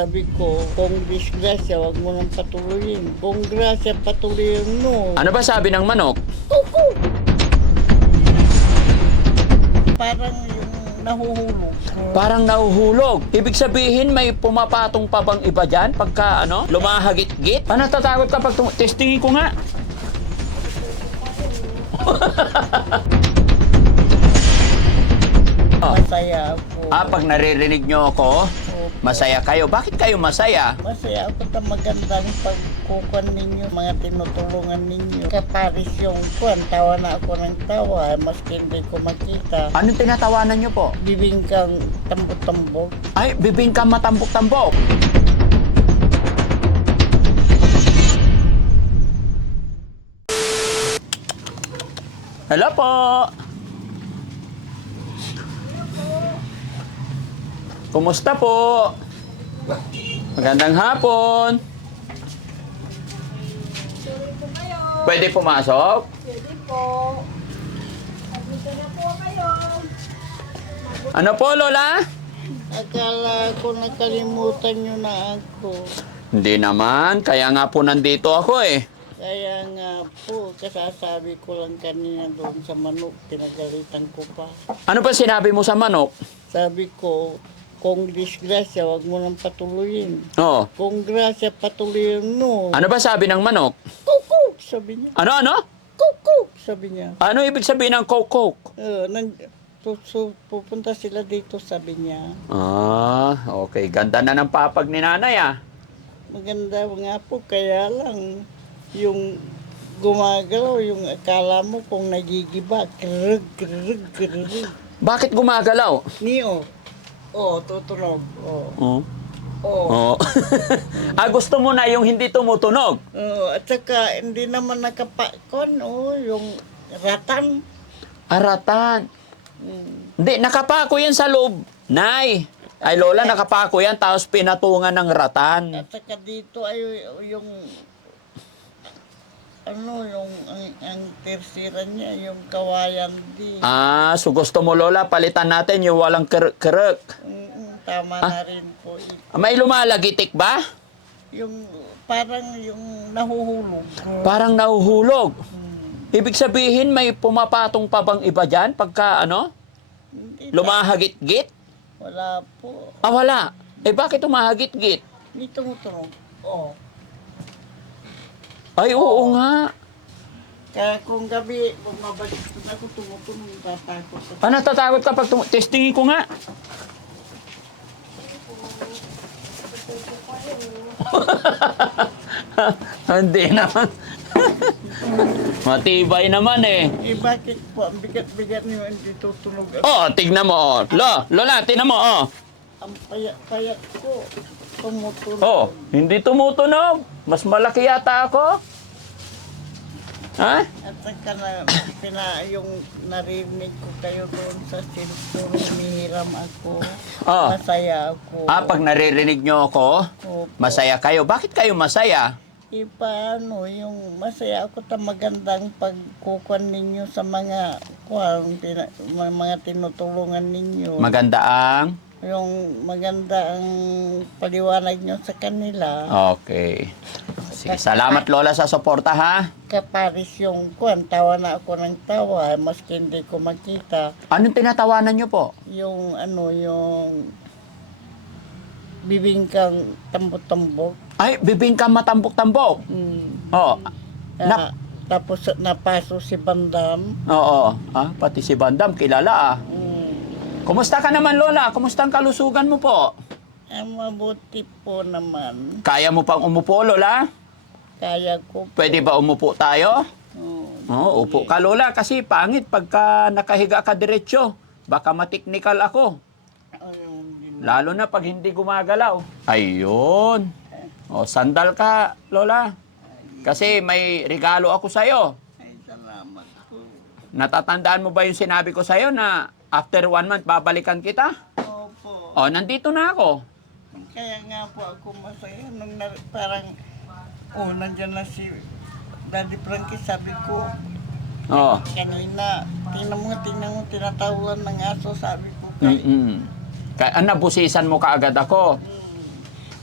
Sabi ko, kung disgrasya, wag mo nang patuloyin. Kung grasya, patuloyin mo. Ano ba sabi ng manok? Parang yung nahuhulog. Parang nahuhulog. Ibig sabihin, may pumapatong pa bang iba dyan? Pagka, lumahagit-git? Ah, natatakot ka pag testingin ko nga. Masaya ako. Ah, pag naririnig nyo ako, masaya kayo. Bakit kayo masaya? Masaya ako sa magandang pagkukuhan ninyo, mga tinutulungan ninyo. Kaparis yung kuwan, tawa na ako ng tawa, maski hindi ko makita. Anong tinatawanan nyo po? Bibingkang tambok-tambok. Ay, bibingka matambok-tambok. Hello po. Kumusta po? Magandang hapon. Pwede pumasok? Pwede po. Dito na po kayo. Ano po, Lola? Akala ko nakalimutan nyo na ako. Hindi naman. Kaya nga po nandito ako eh. Kaya nga po, kasasabi ko lang kanina doon sa manok, pinagalitan ko pa. Ano ba sinabi mo sa manok? Sabi ko, kung disgrasya, wag mo nang patuloyin. Oh. Kung grasya, patuloyin mo. Ano ba sabi ng manok? Kukuk, sabi niya. Ano? Kukuk, sabi niya. Ano ibig sabihin ng coke-coke? Pupunta sila dito, sabi niya. Ah, okay. Ganda na ng papag ni nanay ah. Maganda nga po, kaya lang yung gumagalaw, yung akala mo kung nagigiba, krug, krug, krug. Bakit gumagalaw? Niyo, tutunog. Oh. Oh. Oh. Gusto mo na yung hindi tumutunog? At saka, hindi naman nakapakon, yung ratan. Aratan. Hindi, nakapako yan sa loob. Nay. Ay, Lola, nakapako yan, tapos pinatungan ng ratan. At saka dito ay yung ang tersiran niya, yung kawayan di. So gusto mo, Lola, palitan natin yung walang kerek. Tama na rin po. May lumalagitik ba? Yung parang yung nahuhulog. Parang nahuhulog. Ibig sabihin, may pumapatong pa bang iba dyan? Pagka, Hindi, lumahagit-git? wala po. Ah, wala. Eh, bakit umahagit-git? Hindi tumutunog. Ay, oo nga. Kaya kung gabi, bumabalik ako, tumutunog, tatakot ako. Ah, natatakot ka pag testingin ko nga. Hindi naman. Matibay naman eh. Bakit po, ang bigat-bigat niyo hindi tutunog ako. Oh, tignan mo oh. Lola, tignan mo oh. Ang payat-payat ko, tumutunog. Oh, hindi tumutunog. Mas malaki yata ako. Ha? At saka yung narinig ko kayo doon sa cellphone, humihiram ako. Oh. Masaya ako. Pag naririnig nyo ako, Opo. masaya kayo. Bakit kayo masaya? Paano, yung masaya ako sa magandang pagkukuhan ninyo sa mga mga tinutulungan ninyo. Maganda ang... Yung maganda ang paliwanag nyo sa kanila. Okay. Sige, salamat Lola sa suporta ha. Kaparis yung kuwan, tawa na ako ng tawa, maski hindi ko makita. Anong tinatawanan nyo po? Yung yung bibingkang tambok-tambok. Ay, bibingka matambok-tambok. Oh. Tapos napaso si Bandam. Oo. Pati si Bandam, kilala ah. Kumusta ka naman, Lola? Kumusta ang kalusugan mo po? Mabuti po naman. Kaya mo pang umupo, Lola? Kaya ko po. Pwede ba umupo tayo? Oo, upo ka, Lola. Kasi pangit pagka nakahiga ka diretsyo. Baka matiknikal ako. Lalo na pag hindi gumagalaw. Ayun. O, sandal ka, Lola. Kasi may regalo ako sa'yo. Ay, salamat po. Natatandaan mo ba yung sinabi ko sa'yo na after 1 month, babalikan kita? Opo. O, nandito na ako. Kaya nga po ako masaya nung parang, nandyan na si Daddy Frankie, sabi ko, kanina, tingnan mo, tinatawanan ng aso, sabi ko kay. Kaya nabusisan mo kaagad ako.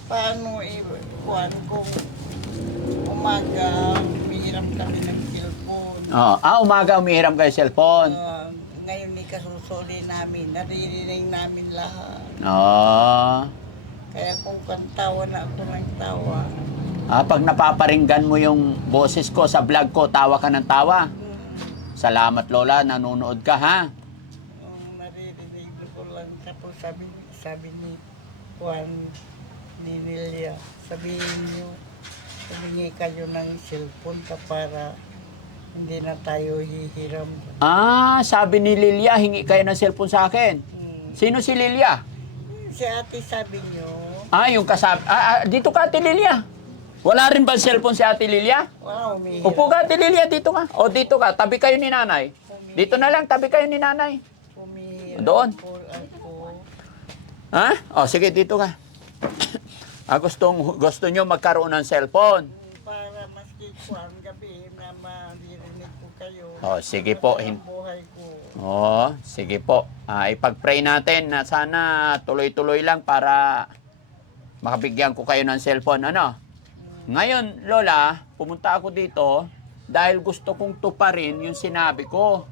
paano ikuan kung umaga, umihiram kami ng cellphone. Umaga umihiram kayo cellphone. Ngayon ni kasusuli namin, naririnig namin lahat. Kaya kung kantawa na ako ng tawa. Pag napaparinggan mo yung boses ko sa vlog ko, tawa ka ng tawa. Salamat Lola, nanonood ka ha. Naririnig ko lang. Tapos sabi ni Juan, ni Nelia, sabihin niyo, humingi kayo ng cellphone para hindi na tayo hihiram. Sabi ni Lilia, hingi kayo ng cellphone sa akin. Sino si Lilia? Si ate sabi niyo. Yung kasabi. Dito ka, Ate Lilia. Wala rin ba cellphone si Ate Lilia? Wow, humihiram. Upo ka, Ate Lilia, dito ka. O, dito ka. Tabi kayo ni nanay. Dito na lang, tabi kayo ni nanay. Humihiram Doon. po ako. Sige, dito ka. Gusto nyo magkaroon ng cellphone. Para maski kuan gabi na maririnig ko kayo. Sige po. Ang buhay ko. Sige po. Ipag-pray natin na sana tuloy-tuloy lang para makabigyan ko kayo ng cellphone. Ngayon, Lola, pumunta ako dito dahil gusto kong tuparin yung sinabi ko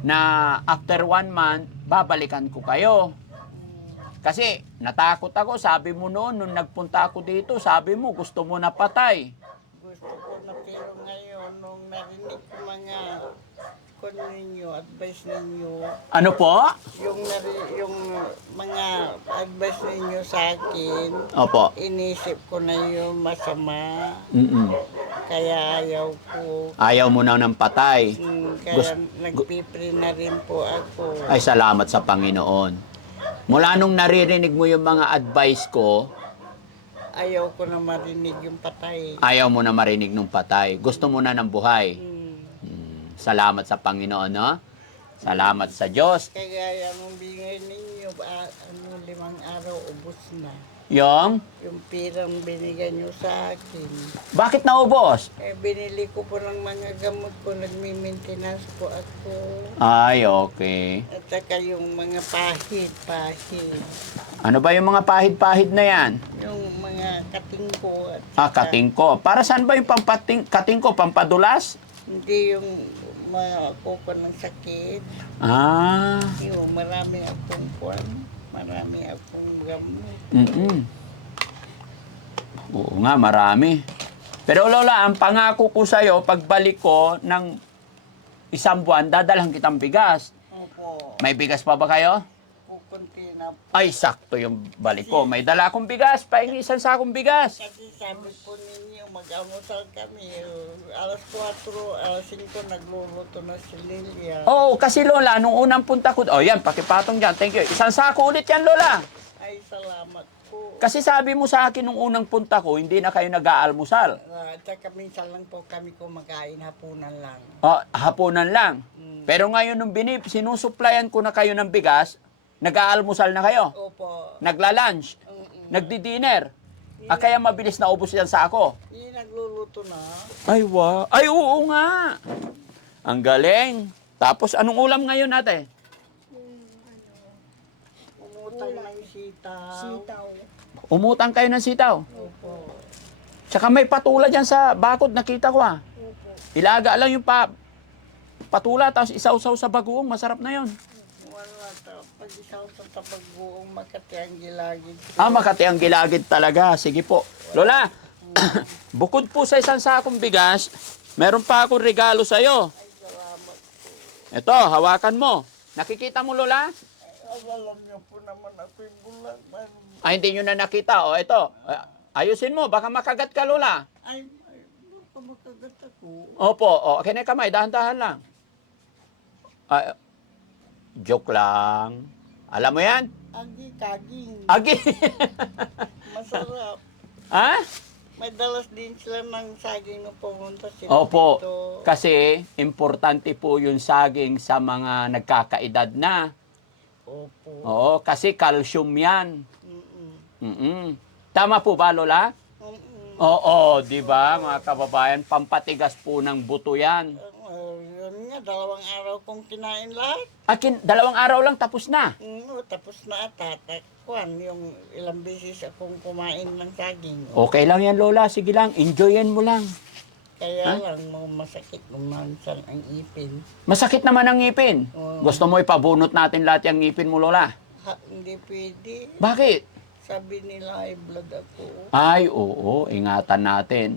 na after 1 month, babalikan ko kayo. Kasi natakot ako, sabi mo noon, nung nagpunta ako dito, sabi mo gusto mo na patay. Gusto ko na pero ngayon, nung narinig ko mga ninyo, advice ninyo, Ano po? yung mga advice ninyo sa akin, Opo. inisip ko na yung masama, kaya ayaw ko. Ayaw mo na ng patay. Kaya nagpipre na rin po ako. Ay, salamat sa Panginoon. Mula nung naririnig mo yung mga advice ko, Ayaw ko na marinig yung patay. ayaw mo na marinig ng patay. Gusto mo na ng buhay. Salamat sa Panginoon, no? Salamat sa Diyos. Kaya yung bigay ninyo, 5 araw, ubos na. Yung? Yung pirang binigay nyo sa akin. Bakit naubos? Binili ko po ng mga gamot ko, nagmi-maintenance po ako. Ay, okay. At saka yung mga pahid. Ano ba yung mga pahid-pahid na yan? Yung mga kating ko. Katingko. Para saan ba yung katingko? Pampadulas? Hindi yung makuko ng sakit. Yung marami akong marami akong gamot. Oo nga, marami. Pero Lola, ang pangako ko sa'yo, pagbalik ko ng 1 buwan, dadalhan kitang bigas. Opo. May bigas pa ba kayo? Kukunti na po. Ay, sakto yung balik ko. May dala akong bigas. Pahingi 1 sakong bigas. Kasi sabi po ninyo, mag-almusal kami. Alas 4, alas 5, nagluluto na si Lilia. Oo, kasi Lola, nung unang punta ko, yan, pakipatong dyan. Thank you. 1 sako ulit yan, Lola. Ay, salamat po. Kasi sabi mo sa akin nung unang punta ko, hindi na kayo nag-aalmusal. At saka minsan lang po kami kumakain, hapunan lang. Hapunan lang. Pero ngayon nung sinusuplayan ko na kayo ng bigas, nag-aalmusal na kayo. Opo. Nagla-lunch. Nagdi-dinner. Kaya mabilis na ubos yan sa ako. Nagluluto na. Ay, wow. Ay, oo nga. Ang galing. Tapos, anong ulam ngayon ate? Umutang ng sitaw. Umutang kayo ng sitaw. Opo. Tsaka may patula dyan sa bakod, nakita ko Opo. Ilaga lang yung patula, tapos isaw-saw sa bagoong, masarap na yun. Wala pag isaw sa tapag-buong Makati ang gilagid. Makati ang gilagid talaga. Sige po. Lola, bukod po sa 1 sakong bigas, meron pa akong regalo sa'yo. Ay, salamat po. Ito, hawakan mo. Nakikita mo, Lola? Ay, alam niyo po naman ako yung bulag. Hindi nyo na nakita. Ito. Ayusin mo, baka makagat ka, Lola. Ay, baka makagat ako. Opo, okay na kamay, dahan-dahan lang. Joke lang. Alam mo yan? Kaging. Agi. Masarap. May dalas din sila ng saging na pumunta sila Opo. dito. Kasi importante po yung saging sa mga nagkakaedad na. Opo. Oo, kasi calcium yan. Tama po ba, Lola? Oo, di ba, mga kababayan, pampatigas po ng buto yan. Yun nga, 2 araw kong kinain lahat. 2 araw lang, tapos na. Tapos na, tatak. kwan, yung ilang beses akong kumain ng saging. Okay lang yan, Lola. Sige lang, enjoyin mo lang. Kaya lang, masakit naman ang ipin. Masakit naman ang ngipin. Oo. Gusto mo ipabunot natin lahat yung ngipin mo, Lola? Hindi pwede. Bakit? Sabi nila, high blood ako. Ay, oo. Ingatan natin.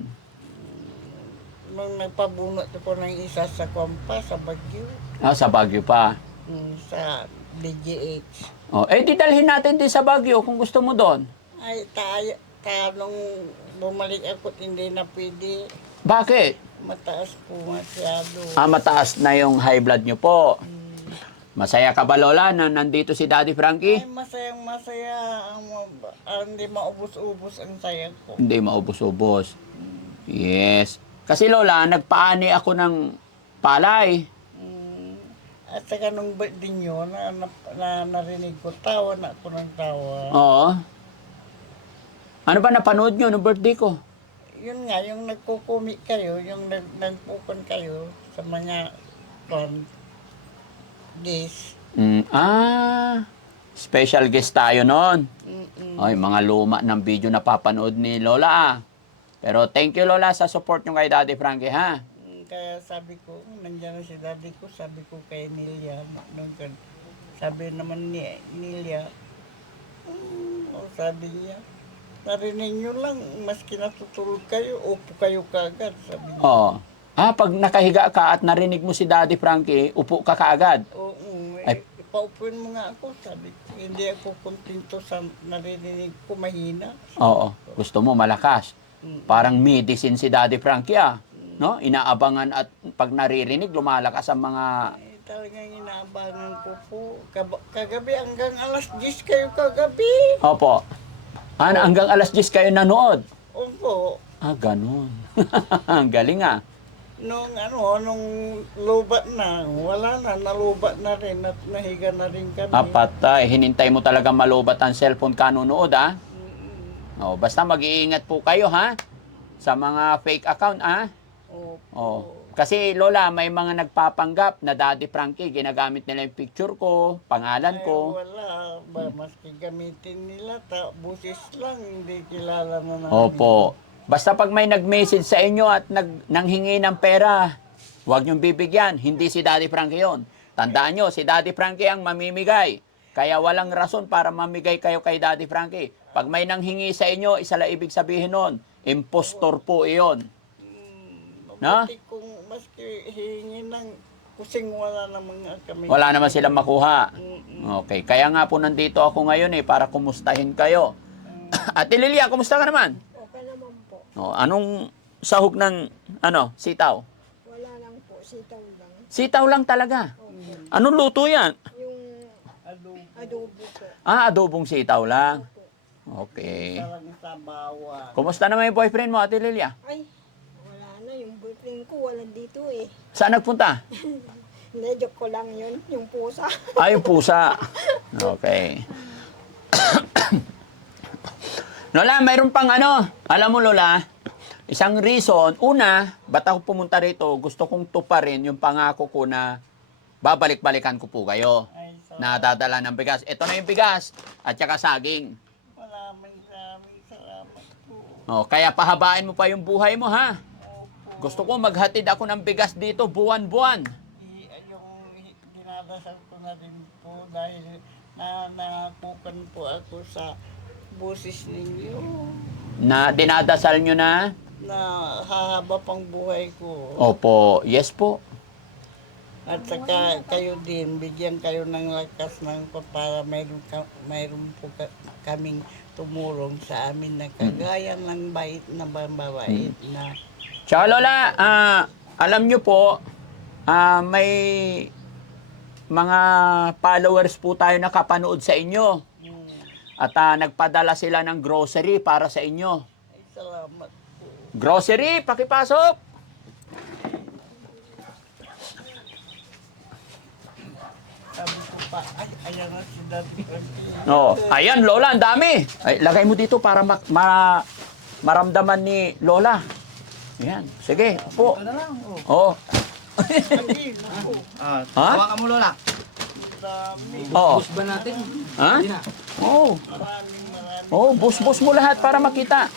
Nung nagpabunot ako ng isa sa Kwampa, sa Baguio, Sa Baguio pa. sa DGH. Di dalhin natin din sa Baguio kung gusto mo doon. Ay, nung bumalik ako, hindi na pwede. Bakit? Mataas po masyado. Mataas na yung high blood nyo po. Masaya ka ba, Lola, na nandito si Daddy Frankie? Ay, masayang-masaya. Hindi maubos-ubos ang saya ko. Hindi maubos-ubos. Yes. Kasi, Lola, nagpaani ako ng palay. At saka nung birthday nyo, narinig ko, tawa na ako ng tawa. Oo. Ano ba napanood nyo nung birthday ko? Yun nga, yung nagkukumik kayo, yung nagpukon kayo sa mga guest. Special guest tayo noon. Mm-mm. Ay, mga luma ng video na papanood ni Lola. Pero thank you, Lola, sa support nyo kay Daddy Frankie, ha? Kaya sabi ko, nandiyan na si daddy ko, sabi ko kay Nelia, sabi naman ni Nelia, sabi niya, narinig nyo lang, maski natutulog kayo, upo kayo kagad, sabi niya. Oo. Pag nakahiga ka at narinig mo si Daddy Frankie, upo ka kaagad. Oo, Ay. ipaupuin mo nga ako, sabi ko. Hindi ako kontento sa narinig ko, mahina. Oo. Gusto mo malakas. Parang medicine si Daddy Frankie, no? Inaabangan at pag naririnig, lumalakas ang mga... Talagang inaabangan ko po. Kagabi hanggang alas 10 kayo kagabi. Opo. Hanggang alas 10 kayo nanood? Opo. Ganun. Ang galing, Nung lubat na, wala na, nalubat na rin at nahiga na rin kami. Patay. Hinintay mo talaga malubat ang cellphone ka nunood, basta mag-iingat po kayo, ha? Sa mga fake account, Opo. Kasi, Lola, may mga nagpapanggap na Daddy Frankie, ginagamit nila yung picture ko, pangalan ko. Wala, maski gamitin nila, busis lang, hindi kilala na namin. Opo. Basta pag may nag-message sa inyo at nanghingi ng pera, huwag niyong bibigyan. Hindi si Daddy Frankie yun. Tandaan nyo, si Daddy Frankie ang mamimigay. Kaya walang rason para mamigay kayo kay Daddy Frankie. Pag may nanghingi sa inyo, isa lang ibig sabihin nun, impostor po iyon. No? Mabuti kung maski hihingi ng kusing, wala naman nga kami. Wala naman silang makuha. Okay, kaya nga po nandito ako ngayon para kumustahin kayo. Ate Lilia, kumusta ka naman? Okay naman po. Anong sahog ng sitaw? Wala lang po. Sitaw lang. Sitaw lang talaga. Okay. Anong luto yan? Yung adobo po. Adobong sitaw lang. Okay. Parang sa bawang. Kumusta naman yung boyfriend mo, Ate Lilia? Ay, wala na. Yung boyfriend ko, wala dito eh. Saan nagpunta? Hindi, joke ko lang yun. Yung pusa. Yung pusa. Okay. Lola, mayroon pang alam mo, Lola, isang reason, una, ba't ako pumunta rito, gusto kong tuparin yung pangako ko na babalik-balikan ko po kayo. Ay, Nadadala ng bigas. Ito na yung bigas at saka saging. maraming salamat po. Kaya pahabain mo pa yung buhay mo, ha? Opo. Gusto ko maghatid ako ng bigas dito buwan-buwan. Yung dinadasal ko na rin po dahil nakukan po ako sa boses ninyo Na dinadasal nyo na? na hahaba pang buhay ko. Opo, yes po. At saka kayo din, bigyan kayo ng lakas para mayroon po kaming tumulong sa amin na kagaya ng bait na babait na Tsaka Lola, alam nyo po, may mga followers po tayo nakapanood sa inyo. At nagpadala sila ng grocery para sa inyo. ay salamat po. Grocery, pakipasok! Sabi ko pa, ayan na si Daddy Frankie. Ayan, Lola, ang dami. Lagay mo dito para maramdaman ni Lola. Ayan, sige, po. Ito na lang. Oo. Ay, naku, Ha? Hawakan mo, Lola. ang dami. Oo. Bus ba natin? Ha? Hindi na. Oo. Maraming. Oh, bus-bus mo lahat para makita.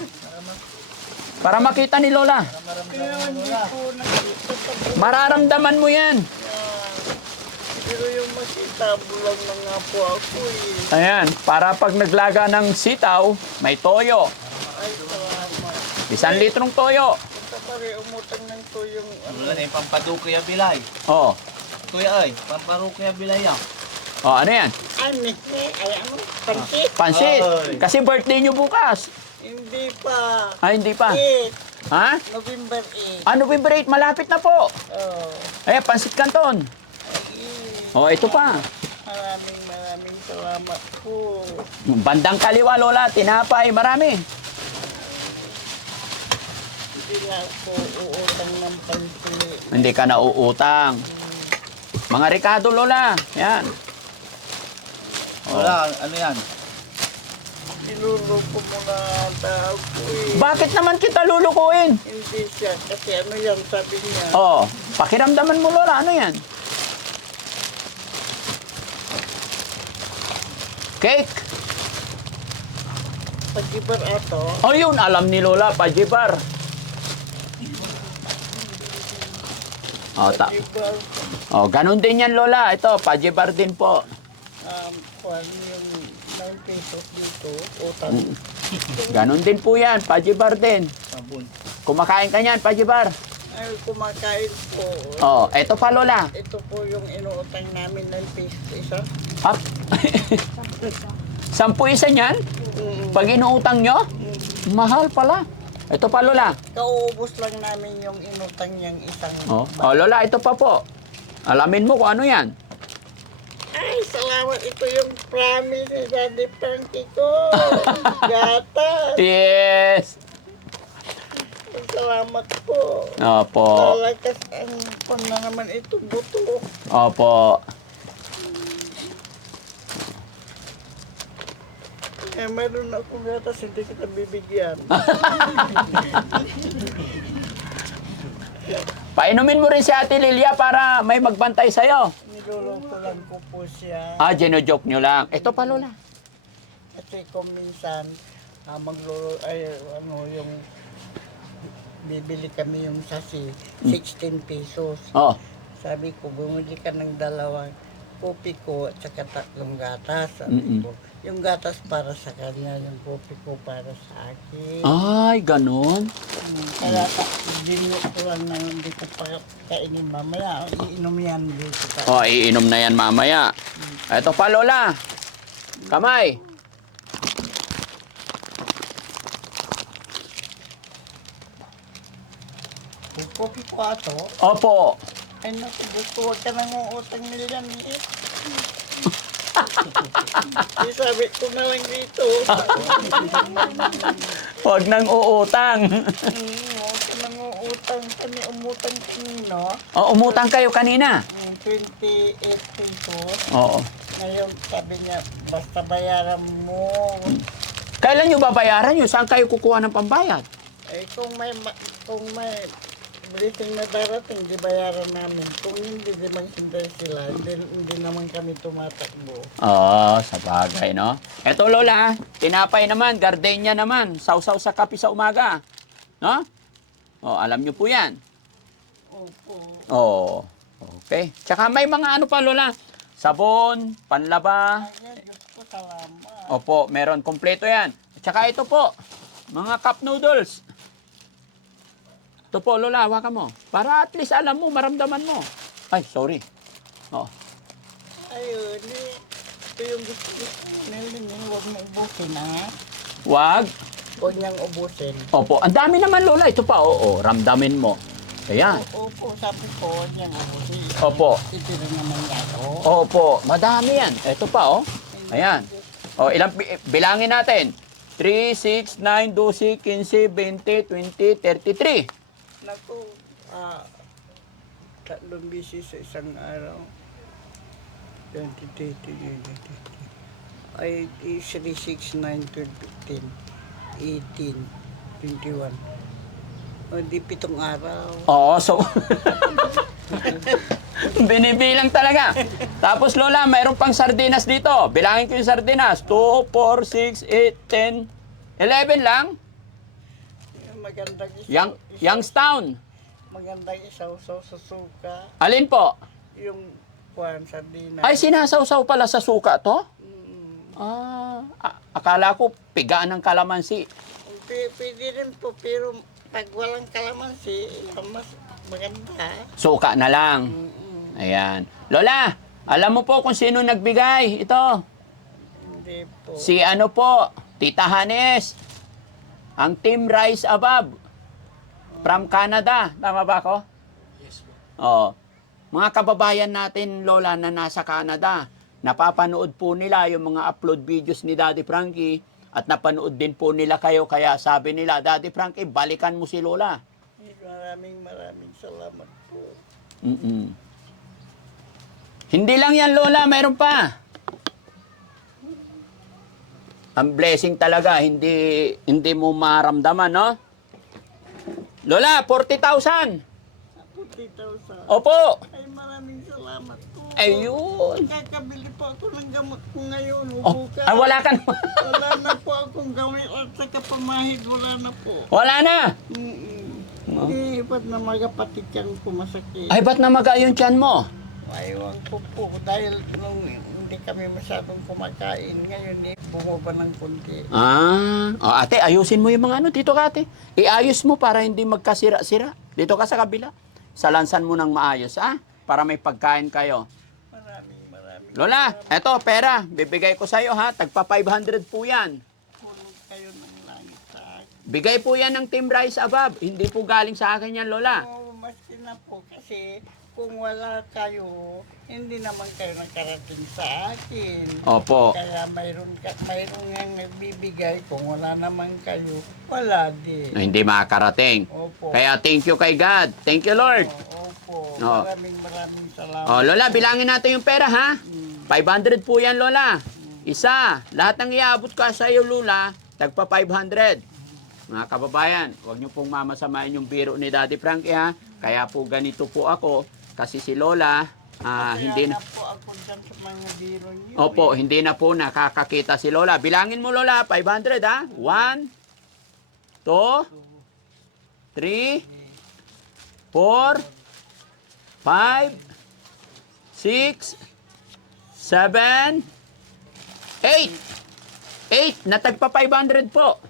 Para makita ni Lola. Kaya hindi po nakita sa Mararamdaman mo yan. pero yung makita, bulang na nga po ako eh. Ayan, para pag naglaga ng sitaw, may toyo. Ay, salamat. 1 litrong toyo. Basta pare, umutang ng tuyong ano. Wala na yung pampadukoy ang bilay. Oh. Kuya ay, pamparukoy ang bilay yan. Oh, ano yan? Ay, ay ano, pansit. Pansit. Ay. Kasi birthday nyo bukas. Hindi pa. Ay, hindi pa. 8, Ha? November 8. Ano, November 8, malapit na po. Oh. Eh, pansit canton. Oh, ito pa. Maraming salamat po. Bandang kaliwa, Lola, tinapay, marami. Hindi na ako uutang ng pansit. Hindi ka na uutang. Mga Ricardo, Lola. Yan. Wala, ano yan? Niluluko mo na ata ako eh. Bakit naman kita lulukuin? Hindi siya, kasi ano yan, sabi niya. Oh, pakiramdaman mo, Lola. Ano yan? Cake. Pag-ibar ato, Oh, yun. Alam ni Lola, pajibar. Oh, pag-ibar, oh, ganun din yan, Lola. Ito, pajibar din po. kung yung 9 pesos dito, utang. Ganun din po yan, pajibar din. Sabon. Kumakain ka niyan, pajibar. Ay, kumakain po. Oh, eto pa, Lola. Ito po yung inuutang namin 9 pesos isa. Up. 10 isa niyan? Pag inuutang nyo? Mahal pala. Ito pa, Lola. Kaubos lang namin yung inutang niyang isang Oh, Lola, ito pa po. Alamin mo kung ano yan. Ay, salamat. Ito yung promise ni Daddy Frankie ko. Gata. Yes. Salamat po. Opo. Talakas ang kung na naman ito, buto. Opo. Eh, meron akong gatas, hindi kita bibigyan. Painumin mo rin si Ate Lilia para may magbantay sa'yo. Niloloko lang ko po siya. Ah, gino-joke nyo lang. Ito pa, Lola. Kasi kung minsan, yung bibili kami yung sasi, 16 pesos. Oh. Sabi ko, bumili ka ng dalawang kopi ko at saka 3 gatas. Sabi ko, yung gatas para sa kanya, yung kopi ko para sa akin. Ay, ganun. Kaya dinyo ko lang na hindi ko pa kainin mamaya. Iinom yan dito. Oh, iinom na yan mamaya. Ito pa, Lola. Kamay. Yung kopi ko ato, Opo. ay naku, gusto, huwag ka nang uutang nila eh. Sabi ko na lang dito. Huwag nang uutang. Huwag ka nang uutang. Kami umutang kanino. Oh, umutang kayo kanina. 28 pesos. Oo. Ngayon sabi niya, basta bayaran mo. Kailan nyo babayaran nyo? Saan kayo kukuha ng pambayad? Eh kung may briefing na darating, di bayaran namin. Kung hindi, di maghintay sila. Hindi naman kami tumatakbo. Oo, sa bagay, no? Eto, Lola, tinapay naman, gardenia naman, sausaw sa kape sa umaga. No? Oh, alam nyo po yan. Opo. Oh, okay. Tsaka may mga ano pa, Lola? Sabon, panlaba. Ay, Diyos ko, salamat. Opo, meron. Kompleto yan. Tsaka ito po, mga cup noodles. Ito po, Lola, hawakan mo. Para at least alam mo, maramdaman mo. Ay, sorry. Oh. Ayun, ito yung gusto ko. Huwag mo ubusin, ha? Wag. Huwag niyang ubusin. Opo, ang dami naman, Lola. Ito pa, oo, ramdamin mo. Ayan. Opo, sabi ko, huwag niyang ubusin. Opo. Ito rin naman gato. Opo, madami yan. Ito pa, oh. Ayan. O, bilangin natin. 3, 6, 9, 12, 15, 20, 20, 33. Naku, 3 bisis sa isang araw. 20, 30, 20, ay 3, 6, 9, 12, 15, 18, 21. O di 7 araw. Oo, so... Binibilang talaga. Tapos Lola, mayroon pang sardinas dito. Bilangin ko yung sardinas. 2, 4, 6, 8, 10, 11 lang. Magandang Youngstown. Magandang isaw-saw sa suka. Alin po? Yung kuwan, sardina. Ay, sinasawsaw pala sa suka to? Akala ko pigaan ng kalamansi. Pwede rin po, pero pag walang kalamansi, mas maganda. Suka na lang. Ayan. Lola, alam mo po kung sino nagbigay ito? Hindi po. Si ano po, Tita Hanes. Ang Team Rise Above. From Canada. Tama ba ako? Yes po. Oo. Mga kababayan natin, Lola, na nasa Canada. Napapanood po nila yung mga upload videos ni Daddy Frankie at napanood din po nila kayo. Kaya sabi nila, Daddy Frankie, balikan mo si Lola. Maraming salamat po. Hindi lang yan, Lola, mayroon pa. Ang blessing talaga, hindi mo maramdaman, no? Lola, 40,000. 40,000. Opo. Ay, maraming salamat po. Ayun. Kakabili po ako ng gamot ko ngayon. Oh, Bukas. ay, wala ka na. Wala na po akong gawin at saka pamahid. Wala na po. Wala na. Hindi, ba't na mga kapatid kang pumasakit? Ay, ba't namaga yung tiyan mo? Aywan ko po. Dahil nung hindi kami masyadong kumakain. Ngayon bumaba ng konti. Ate, ayusin mo yung mga ano. Dito ka, ate. Iayos mo para hindi magkasira-sira. Dito ka sa kabila. Salansan mo ng maayos, para may pagkain kayo. Maraming. Lola, eto, pera. Bibigay ko sa'yo, ha? Tagpa 500 po yan. Tulog kayo ng langit sa akin. Bigay po yan ng Team Rise Above. Hindi po galing sa akin yan, Lola. Oo, maski na po kasi kung wala kayo, hindi naman kayo nakarating sa akin. Opo. Kaya mayroon nga nagbibigay. Kung wala naman kayo, wala din. Hindi makakarating. Opo. Kaya thank you kay God. Thank you, Lord. Opo. Oo. Maraming salamat. Lola, bilangin natin yung pera, ha? 500 po yan, Lola. Isa. Lahat ng iabot ka sa iyo, Lola, tagpa 500. Mga kababayan, huwag niyo pong mamasamain yung biro ni Daddy Frankie, ha? Kaya po ganito po ako. Kasi si Lola, hindi na... po ako dyan sa mga biro niyo. Opo, hindi na po nakakakita si Lola. Bilangin mo, Lola, 500, ha? 1, 2, 3, 4, 5, 6, 7, 8. 8, natagpa 500 po.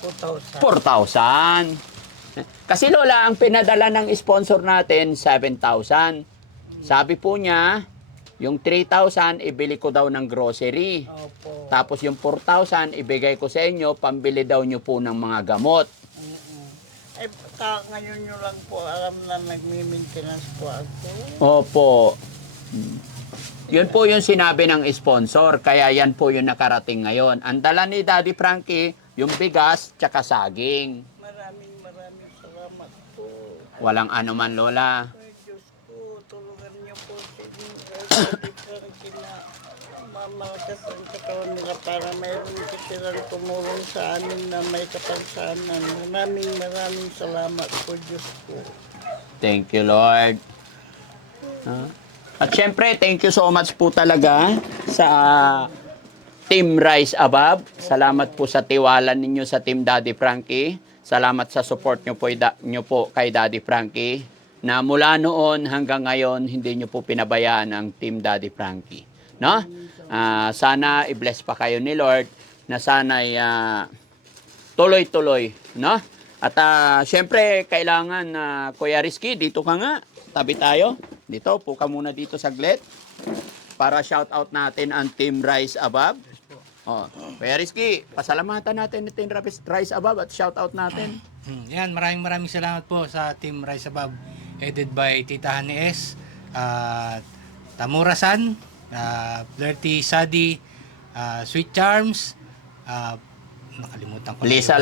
4,000. Kasi Lola, ang pinadala ng sponsor natin, 7,000. Sabi po niya, yung 3,000, ibili ko daw ng grocery. Opo. Tapos yung 4,000, ibigay ko sa inyo, pambili daw nyo po ng mga gamot. Eh, ngayon nyo lang po alam na nagmi-maintenance po ako. Opo. Yun po yung sinabi ng sponsor, kaya yan po yung nakarating ngayon. Ang dala ni Daddy Frankie, yung bigas, tsaka saging. Maraming salamat po. Walang ano man, Lola. Ay, Diyos ko, tulungan niyo po si malakas ang katawan nila para mayroon silang tumulong sa amin na may kapansanan. Maraming salamat po, Diyos ko. Thank you, Lord. At syempre, thank you so much po talaga sa Team Rise Above. Salamat po sa tiwala ninyo sa Team Daddy Frankie. Salamat sa support nyo po kay Daddy Frankie. Na mula noon hanggang ngayon, hindi nyo po pinabayaan ang Team Daddy Frankie. No? Sana i-bless pa kayo ni Lord na sana'y tuloy-tuloy. No? At syempre, kailangan Kuya Rizky, dito ka nga. Tabi tayo. Dito, po ka muna dito saglit. Para shout out natin ang Team Rise Above. Kuya Rizky, pasalamatan natin ang Team Rise Above at shout out natin. Yan, maraming salamat po sa Team Rise Above, headed by Tita Hanes, Tamura-san, Flirty Sadi, Sweet Charms, nakalimutan ko. Lisa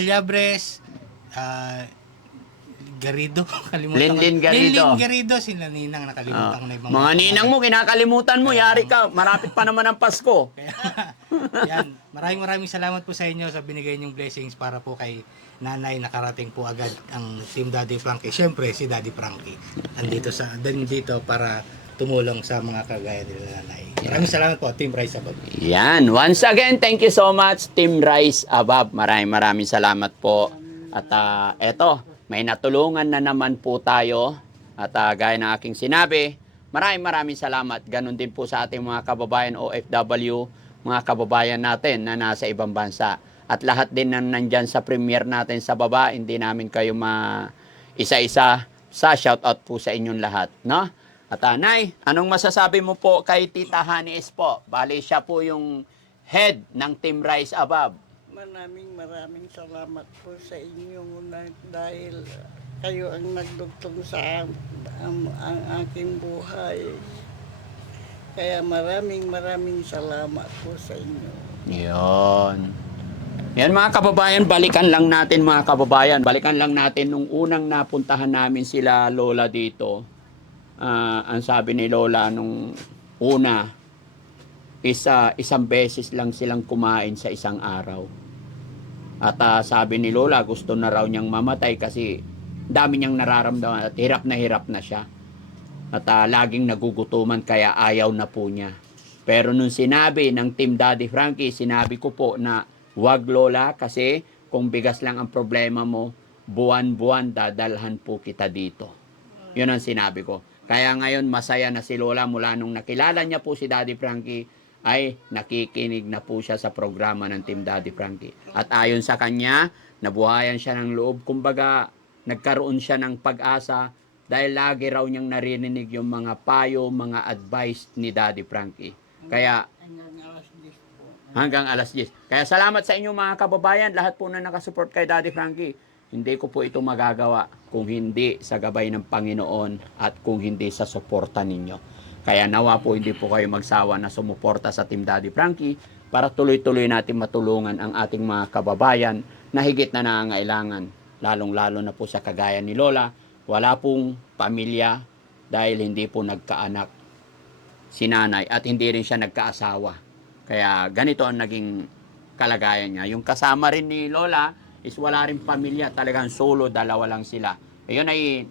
Liabres, Garrido, Linlin Garrido. Linlin Garrido, sila ninang, nakalimutan ko na ibang Mga ninang mo, kinakalimutan mo, yari ka. Marapit pa naman ang Pasko. Yan, maraming salamat po sa inyo sa binigay niyong blessings para po kay nanay. Nakarating po agad ang Team Daddy Frankie. Siyempre, si Daddy Frankie. Andito para tumulong sa mga kagaya nila nanay. Maraming salamat po, Team Rise Above. Yan. Once again, thank you so much, Team Rise Above. Maraming salamat po. At eto, may natulungan na naman po tayo. At gaya ng aking sinabi, maraming salamat. Ganon din po sa ating mga kababayan OFW, mga kababayan natin na nasa ibang bansa. At lahat din na nandyan sa premiere natin sa baba, hindi namin kayo isa-isa sa shoutout po sa inyong lahat. No? At Nay, anong masasabi mo po kay Tita Honey S po? Bali siya po yung head ng Team Rise Above. Maraming salamat po sa inyo dahil kayo ang nagdugtong sa ang aking buhay. Kaya maraming salamat po sa inyo. Yun. Yan mga kababayan, balikan lang natin mga kababayan. Balikan lang natin nung unang napuntahan namin sila Lola dito. Ang sabi ni Lola nung una, isang beses lang silang kumain sa isang araw. At sabi ni Lola, gusto na raw niyang mamatay kasi dami niyang nararamdaman at hirap na siya. At laging nagugutuman kaya ayaw na po niya. Pero nung sinabi ng Team Daddy Frankie, sinabi ko po na wag Lola kasi kung bigas lang ang problema mo, buwan-buwan dadalhan po kita dito. Yun ang sinabi ko. Kaya ngayon masaya na si Lola mula nung nakilala niya po si Daddy Frankie ay nakikinig na po siya sa programa ng Team Daddy Frankie. At ayon sa kanya, nabuhayan siya ng loob. Kumbaga, nagkaroon siya ng pag-asa dahil lagi raw niyang narinig yung mga payo, mga advice ni Daddy Frankie. Kaya hanggang alas 10. Kaya salamat sa inyo mga kababayan, lahat po na nakasupport kay Daddy Frankie. Hindi ko po ito magagawa kung hindi sa gabay ng Panginoon at kung hindi sa suporta ninyo. Kaya nawa po hindi po kayo magsawa na sumuporta sa Team Daddy Frankie para tuloy-tuloy natin matulungan ang ating mga kababayan na higit na nangangailangan. Lalong-lalo na po sa kagaya ni Lola, wala pong pamilya dahil hindi po nagkaanak si nanay at hindi rin siya nagkaasawa. Kaya ganito ang naging kalagayan niya. Yung kasama rin ni Lola is wala rin pamilya, talagang solo, dalawa lang sila. Ayun ay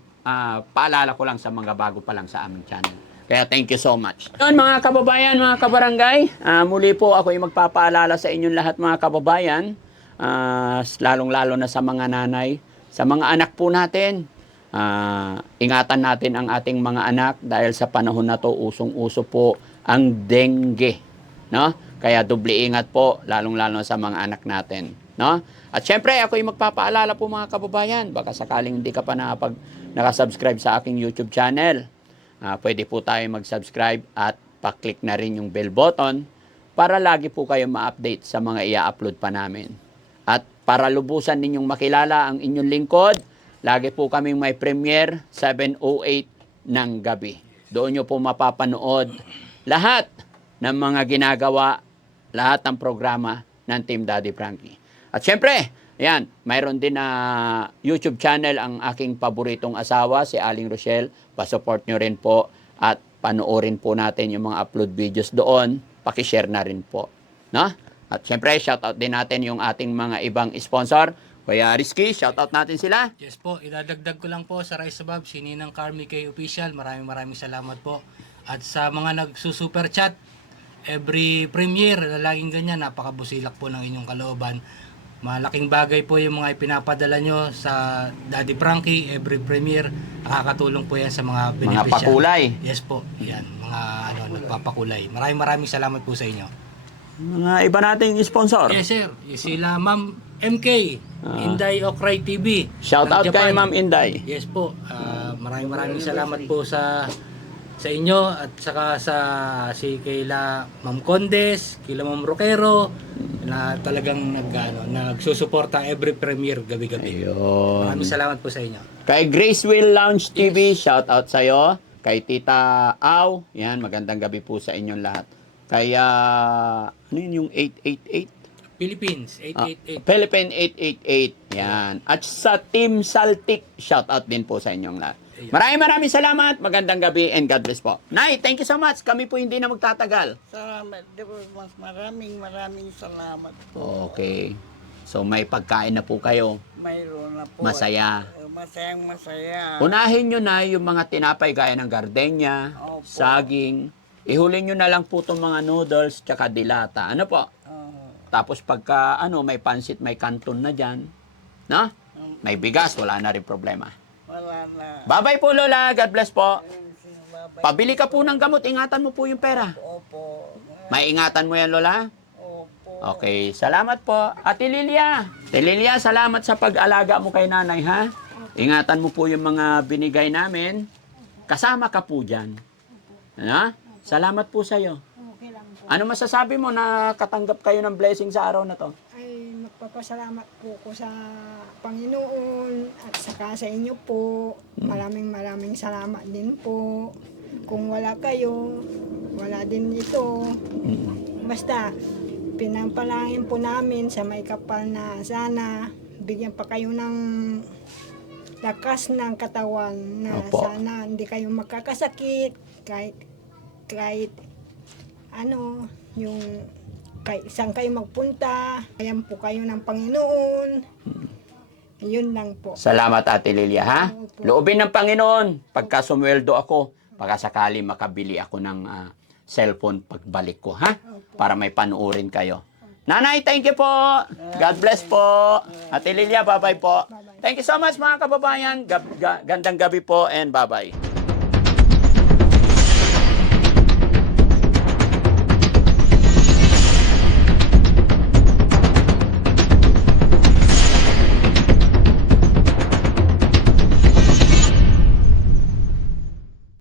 paalala ko lang sa mga bago pa lang sa aming channel. Kaya thank you so much. Yun mga kababayan, mga kabarangay, muli po ako ay magpapaalala sa inyong lahat mga kababayan, lalong-lalo na sa mga nanay, sa mga anak po natin. Ingatan natin ang ating mga anak dahil sa panahon na to usong-uso po ang dengue, no? Kaya doble ingat po lalong-lalo sa mga anak natin, no? At syempre ako ay magpapaalala po mga kababayan, baka sakaling hindi ka pa nakasubscribe sa aking YouTube channel, pwede po tayo mag-subscribe at pa-click na rin yung bell button para lagi po kayo ma-update sa mga i-upload pa namin. At para lubusan ninyong makilala ang inyong lingkod, lagi po kaming may premiere 7:08 ng gabi. Doon nyo po mapapanood lahat ng mga ginagawa, lahat ng programa ng Team Daddy Frankie. At syempre, ayan, mayroon din na YouTube channel ang aking paboritong asawa, si Aling Rochelle. Pa-support nyo rin po at panoorin po natin yung mga upload videos doon. Pakishare na rin po. No? At syempre, shoutout din natin yung ating mga ibang sponsor. Kuya Rizky, shoutout natin sila. Yes po, idadagdag ko lang po sa Rise Above, si Ninang Carmi K Official. Maraming salamat po. At sa mga nagsusuper chat, every premiere, laging ganyan, napakabusilak po ng inyong kalooban. Malaking bagay po yung mga ipinapadala nyo sa Daddy Frankie, every premiere. Nakakatulong po yan sa mga beneficiary. Mga pakulay. Yes po, yan, mga nagpapakulay. Maraming salamat po sa inyo. Mga iba nating sponsor. Yes sir, sila Ma'am MK, Inday Okray TV. Shoutout kay Ma'am Inday. Yes po, maraming salamat po sa inyo at saka sa kayla Ma'am Condes, kayla Ma'am Roquero na talagang nagsusuporta every premiere gabi-gabi. Ayun. Maraming salamat po sa inyo. Kay Grace Will Lounge TV, shoutout sa'yo. Kay Tita Au, yan, magandang gabi po sa inyong lahat. Kaya, ano yun yung 888? Philippines, 888. Philippine 888, yan. At sa Team Saltik, shoutout din po sa inyong lahat. Maraming salamat. Magandang gabi and God bless po. Nay, thank you so much. Kami po hindi na magtatagal. Salamat. Mas maraming salamat po. Okay. So may pagkain na po kayo. Mayroon na po. Masaya. Masayang masaya. Unahin nyo na yung mga tinapay gaya ng gardenia, Opo. saging. Ihulin nyo na lang po itong mga noodles tsaka dilata. Ano po? Tapos pagka may pansit, may kanton na dyan. No? May bigas, wala na rin problema. Wala na. Bye-bye po, Lola. God bless po. Babay. Pabili ka po ng gamot. Ingatan mo po yung pera. Opo. May ingatan mo yan, Lola? Opo. Okay, salamat po. Ate Lilia. Ate Lilia, salamat sa pag-alaga mo kay nanay, ha? Ingatan mo po yung mga binigay namin. Kasama ka po dyan. Ano? Salamat po sa'yo. Okay lang po. Ano masasabi mo na katanggap kayo ng blessing sa araw na to? Ay, magpapasalamat po ko sa Panginoon at saka sa inyo po. Maraming salamat din po. Kung wala kayo, wala din ito. Basta, pinampalangin po namin sa may kapal na sana bigyan pa kayo ng lakas ng katawan na Opo. sana hindi kayo magkakasakit kahit yung saan kayo magpunta, ayan po kayo ng Panginoon. Yun lang po. Salamat, Ate Lilia, ha? Opo. Loobin ng Panginoon, pagka sumweldo ako, pagkasakali makabili ako ng cellphone pagbalik ko, ha? Para may panuorin kayo. Nanay, thank you po. God bless po. Ate Lilia, bye-bye po. Thank you so much, mga kababayan. Gandang gabi po and bye-bye.